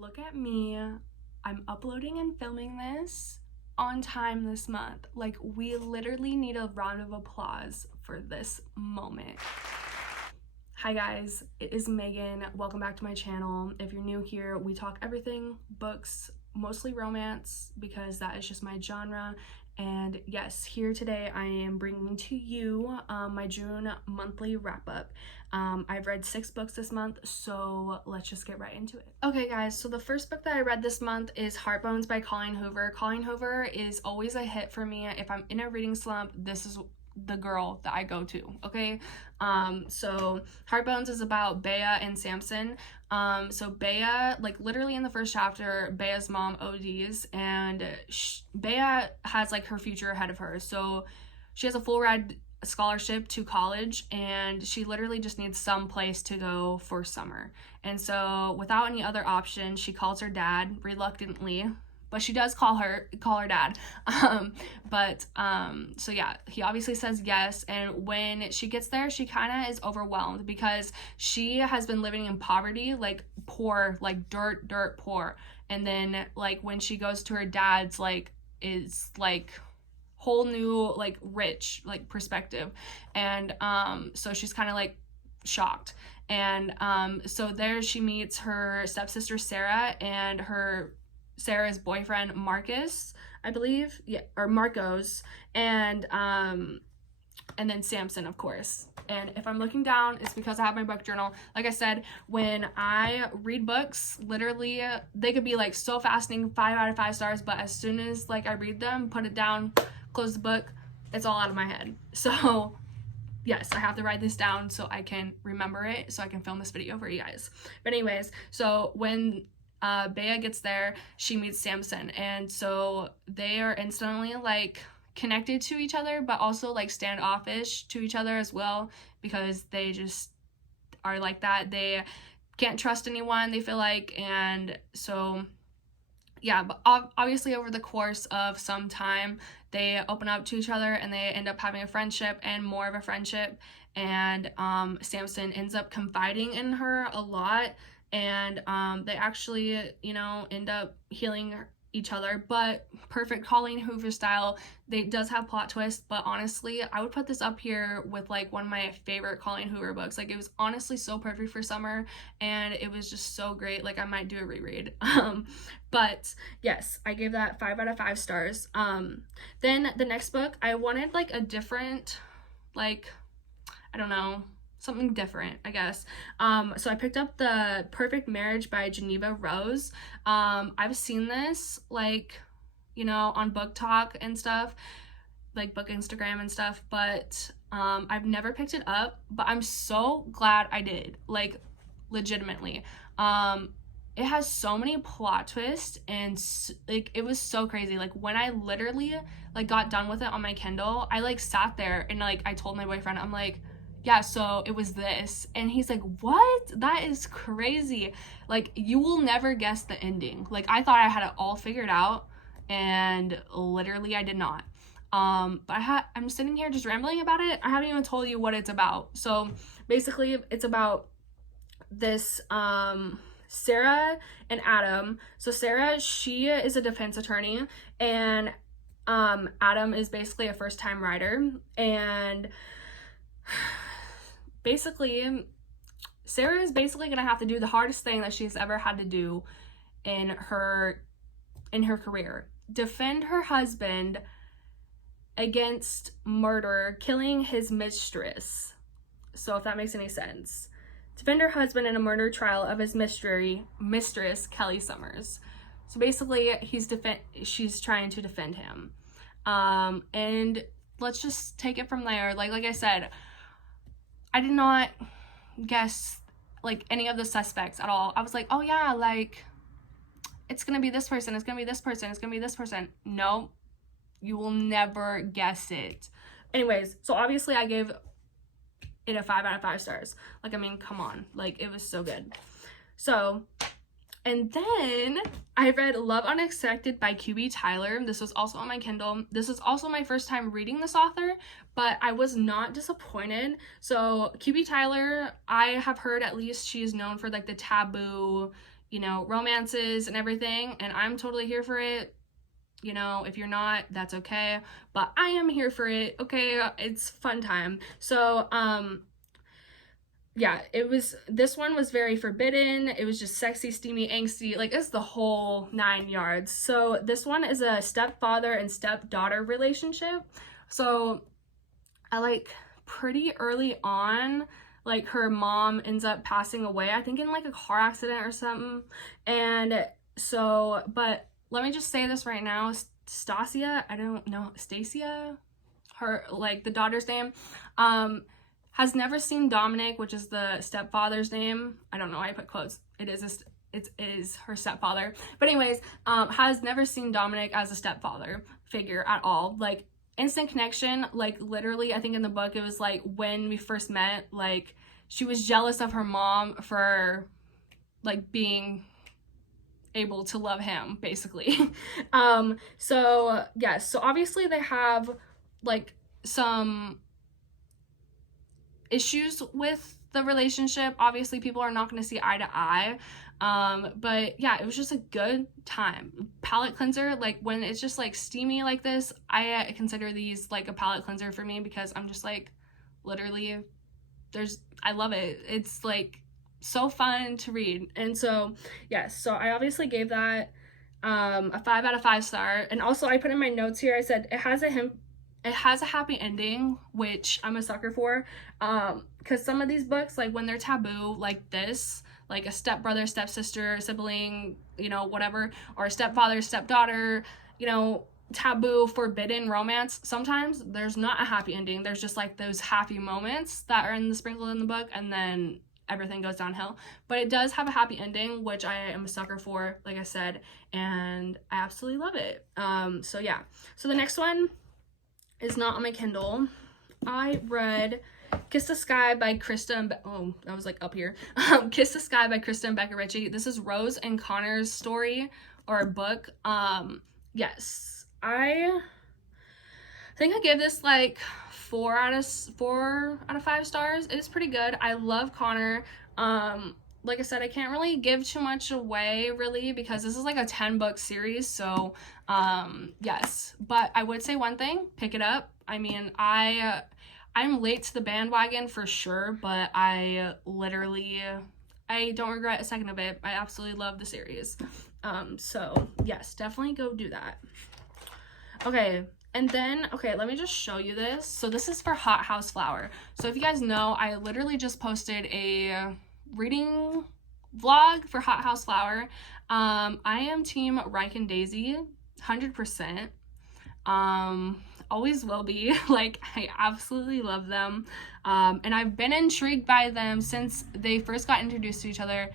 Look at me. I'm uploading and filming this on time this month. Like, we literally need a round of applause for this moment. Hi guys, it is Megan. Welcome back to my channel. If you're new here, we talk everything books, mostly romance, because that is just my genre. And yes, here today I am bringing to you my June monthly wrap-up. I've read 6 books this month, so let's just get right into it. Okay guys, so the first book that I read this month is Heartbones by Colleen Hoover. Colleen Hoover is always a hit for me. If I'm in a reading slump, this is the girl that I go to, okay? So Heartbones is about Bea and Samson. So Bea, like literally in the first chapter, Bea's mom ODs, and Bea has like her future ahead of her. So she has a full ride scholarship to college, and she literally just needs some place to go for summer. And so without any other option, she calls her dad reluctantly, but she does call her dad. So yeah, he obviously says yes, and when she gets there, she kind of is overwhelmed because she has been living in poverty, like poor, like dirt poor, and then like when she goes to her dad's, like is like whole new like rich like perspective, and so she's kind of like shocked. And so there she meets her stepsister Sarah and Sarah's boyfriend Marcus, I believe, yeah, or Marcos, and then Samson, of course. And if I'm looking down, it's because I have my book journal. Like I said, when I read books, literally they could be like so fascinating, 5 out of 5 stars, but as soon as like I read them, put it down, close the book, it's all out of my head. So yes, I have to write this down so I can remember it, so I can film this video for you guys. But anyways, so when Bea gets there, she meets Samson, and so they are instantly like connected to each other, but also like standoffish to each other as well, because they just are like that. They can't trust anyone, they feel like. And so yeah, but obviously over the course of some time, they open up to each other and they end up having a friendship, and more of a friendship. And Samson ends up confiding in her a lot, and they actually, end up healing each other. But perfect Colleen Hoover style. They does have plot twists, but honestly, I would put this up here with like one of my favorite Colleen Hoover books. Like, it was honestly so perfect for summer, and it was just so great. Like, I might do a reread. But yes, I gave that 5 out of 5 stars. Then the next book, I wanted like a different, like, I don't know, something different, I guess. So I picked up The Perfect Marriage by Geneva Rose. I've seen this like, on Book Talk and stuff, like Book Instagram and stuff, but I've never picked it up, but I'm so glad I did, like legitimately. It has so many plot twists, and like it was so crazy. Like when I literally like got done with it on my Kindle, I like sat there and like I told my boyfriend, I'm like, yeah, so it was this. And he's like, what? That is crazy. Like, you will never guess the ending. Like, I thought I had it all figured out, and literally I did not. But I'm sitting here just rambling about it. I haven't even told you what it's about. So basically it's about this Sarah and Adam. So Sarah, she is a defense attorney, and Adam is basically a first-time writer. And basically Sarah is basically gonna have to do the hardest thing that she's ever had to do in her career: defend her husband against murder, killing his mistress. So if that makes any sense, defend her husband in a murder trial of his mistress Kelly Summers. So basically she's trying to defend him, and let's just take it from there. Like I said, I did not guess like any of the suspects at all. I was like, oh yeah, like it's gonna be this person, it's gonna be this person, it's gonna be this person. No, you will never guess it. Anyways, so obviously I gave it a 5 out of 5 stars. Like, I mean, come on, like it was so good. So, and then I read Love Unexpected by QB Tyler. This was also on my Kindle. This is also my first time reading this author, but I was not disappointed. So QB Tyler, I have heard at least she is known for like the taboo, you know, romances and everything, and I'm totally here for it. You know, if you're not, that's okay, but I am here for it. Okay, it's fun time. So yeah, this one was very forbidden. It was just sexy, steamy, angsty, like it's the whole 9 yards. So this one is a stepfather and stepdaughter relationship. So I like pretty early on, like her mom ends up passing away, I think in like a car accident or something. And so, but let me just say this right now, Stasia, I don't know, Stacia, her, like the daughter's name, has never seen Dominic, which is the stepfather's name. I don't know why I put quotes. It is her stepfather. But anyways, has never seen Dominic as a stepfather figure at all. Like instant connection, like literally, I think in the book it was like when we first met, like she was jealous of her mom for like being able to love him, basically. So yes, so obviously they have like some issues with the relationship. Obviously people are not going to see eye to eye, but yeah, it was just a good time. Palette cleanser, like when it's just like steamy like this, I consider these like a palette cleanser for me, because I'm just like literally I love it. It's like so fun to read. And so yes, so I obviously gave that a 5 out of 5 star. And also I put in my notes here, I said it has a happy ending, which I'm a sucker for, because some of these books, like when they're taboo like this, like a stepbrother, stepsister, sibling, you know, whatever, or a stepfather, stepdaughter, you know, taboo, forbidden romance, sometimes there's not a happy ending. There's just like those happy moments that are sprinkled in the book, and then everything goes downhill. But it does have a happy ending, which I am a sucker for, like I said, and I absolutely love it. So yeah, so the next one is not on my Kindle. I read Kiss the Sky by Krista and oh, that was like up here. Kiss the Sky by Krista and Becca Ritchie. This is Rose and Connor's story or book. Yes, I think I give this like 4 out of 5 stars. It is pretty good. I love Connor. Like I said, I can't really give too much away really, because this is like a 10-book series. So yes, but I would say one thing, pick it up. I mean, I'm late to the bandwagon for sure, but I don't regret a second of it. I absolutely love the series. So yes, definitely go do that. Okay, and then, okay, let me just show you this. So this is for Hot House Flower. So if you guys know, I literally just posted a reading vlog for Hot House Flower. I am team Reich and Daisy, 100%. Always will be. Like, I absolutely love them. And I've been intrigued by them since they first got introduced to each other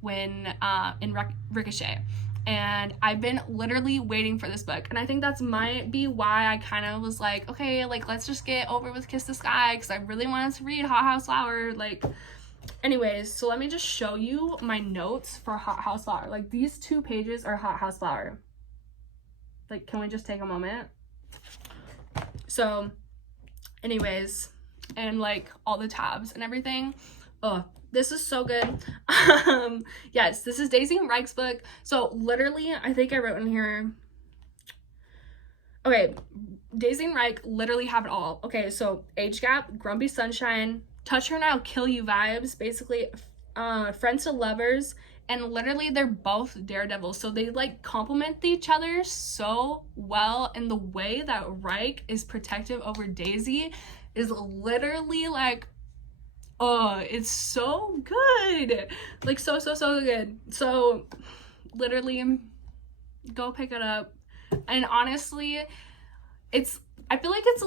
when in Ricochet. And I've been literally waiting for this book, and I think that's might be why I kind of was like, okay, like let's just get over with Kiss the Sky, because I really wanted to read Hot House Flower. Like, anyways, so let me just show you my notes for Hot House Flower. Like, these 2 pages are Hot House Flower. Like, can we just take a moment? So anyways, and like all the tabs and everything, oh, this is so good. Yes, this is Daisy and Reich's book. So literally, I think I wrote in here, okay, Daisy and Reich literally have it all. Okay, so age gap, grumpy sunshine, touch her and I'll kill you vibes, basically, friends to lovers, and literally they're both daredevils, so they like complement each other so well. And the way that Reich is protective over Daisy is literally like, oh, it's so good. Like so good. So literally go pick it up. And honestly, I feel like it's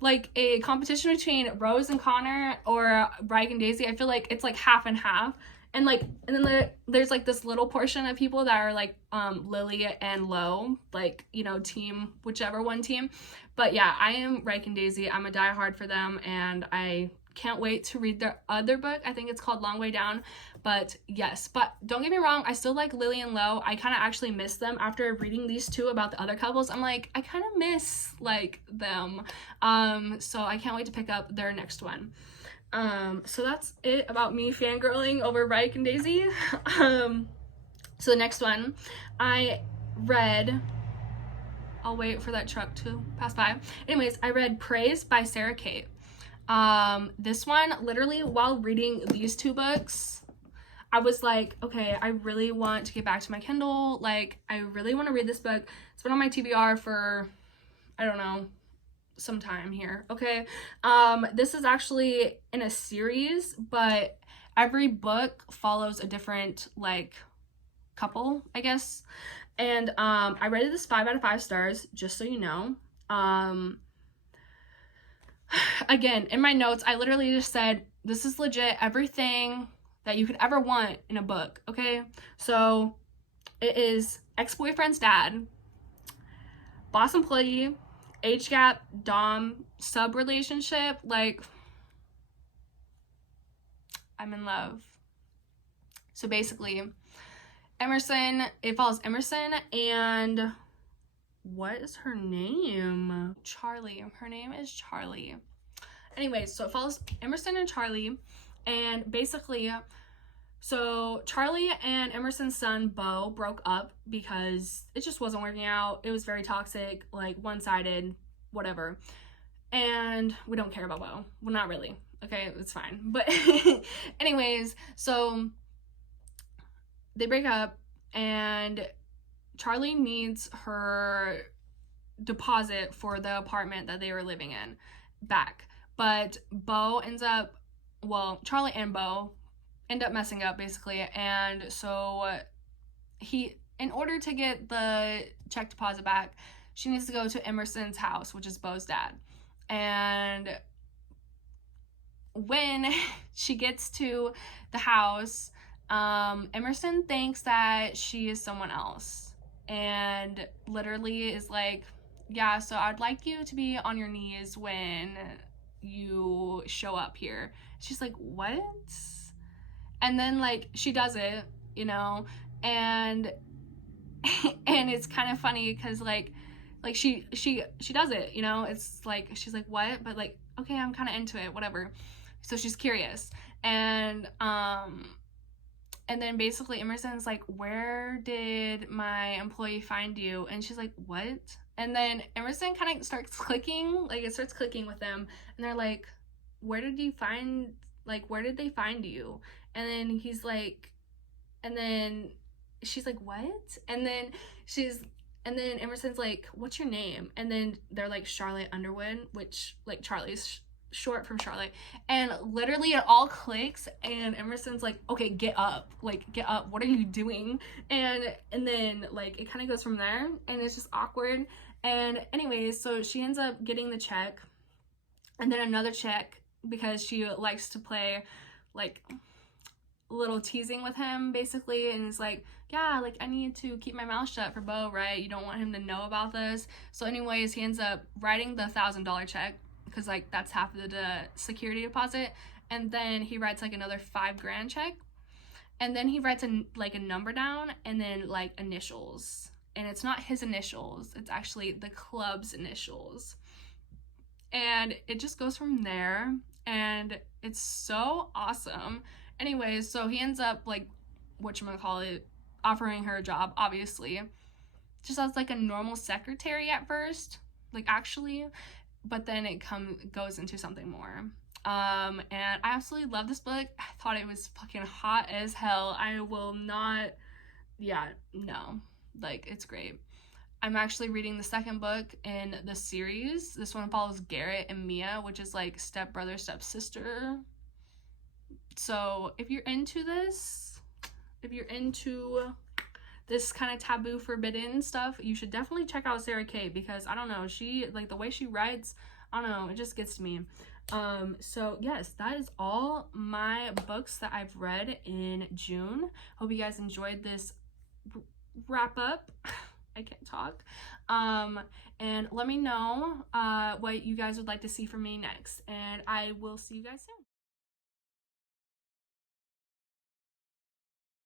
like a competition between Rose and Connor or Reich and Daisy. I feel like it's like half and half. And then there's like this little portion of people that are like Lily and Lo, like, you know, team, whichever one team. But yeah, I am Reich and Daisy. I'm a diehard for them, and I can't wait to read their other book. I think it's called Long Way Down. But yes, but don't get me wrong, I still like Lily and Lo. I kind of actually miss them after reading these 2 about the other couples. I'm like, I kind of miss like them. So I can't wait to pick up their next one. So that's it about me fangirling over Reich and Daisy. So the next one I read, I'll wait for that truck to pass by. Anyways, I read Praise by Sarah Kate. This one, literally, while reading these two books, I was like, okay, I really want to get back to my Kindle. Like, I really want to read this book. It's been on my TBR for, I don't know, some time here. Okay. This is actually in a series, but every book follows a different, like, couple, I guess. And I rated this 5 out of 5 stars, just so you know. Again, in my notes, I literally just said, this is legit everything that you could ever want in a book, okay? So it is ex-boyfriend's dad, boss employee, age gap, dom, sub relationship. Like, I'm in love. So basically, Emerson, it follows Emerson and what is her name? Charlie. Her name is Charlie. Anyways, so it follows Emerson and Charlie, and basically, so Charlie and Emerson's son Bo broke up because it just wasn't working out. It was very toxic, like one-sided, whatever. And we don't care about Bo. Well, not really. Okay, it's fine. But anyways, so they break up and Charlie needs her deposit for the apartment that they were living in back. But Bo ends up, well, Charlie and Bo end up messing up basically. And so he, in order to get the check deposit back, she needs to go to Emerson's house, which is Bo's dad. And when she gets to the house, Emerson thinks that she is someone else and literally is like, yeah, so I'd like you to be on your knees when you show up here. She's like, what? And then like she does it, you know, and and it's kind of funny because like she does it, you know. It's like she's like, what? But like, okay, I'm kind of into it, whatever. So she's curious. And then basically Emerson's like, where did my employee find you? And she's like, what? And then Emerson kind of starts clicking, like it starts clicking with them. And they're like, where did they find you? And then he's like, and then she's like, what? And then Emerson's like, what's your name? And then they're like, Charlotte Underwood, which like Charlie's short from Charlotte. And literally it all clicks and Emerson's like, okay, get up, what are you doing? And then like it kind of goes from there and it's just awkward. And anyways, so she ends up getting the check and then another check because she likes to play like a little teasing with him basically, and it's like, yeah, like I need to keep my mouth shut for Bo, right? You don't want him to know about this. So anyways, he ends up writing the $1,000 check because like that's half of the security deposit, and then he writes like another $5,000 check, and then he writes a number down and then like initials, and it's not his initials, it's actually the club's initials, and it just goes from there, and it's so awesome. Anyways, so he ends up like, whatchamacallit, offering her a job, obviously, just as like a normal secretary at first, like actually, but then it goes into something more. And I absolutely love this book. I thought it was fucking hot as hell. I will not, yeah, no, like it's great. I'm actually reading the second book in the series. This one follows Garrett and Mia, which is like stepbrother, stepsister. So if you're into this, if you're into this kind of taboo, forbidden stuff, you should definitely check out Sarah Kate because I don't know, she, like the way she writes, I don't know, it just gets to me. So yes, that is all my books that I've read in June. Hope you guys enjoyed this wrap up. I can't talk. And let me know what you guys would like to see from me next, and I will see you guys soon.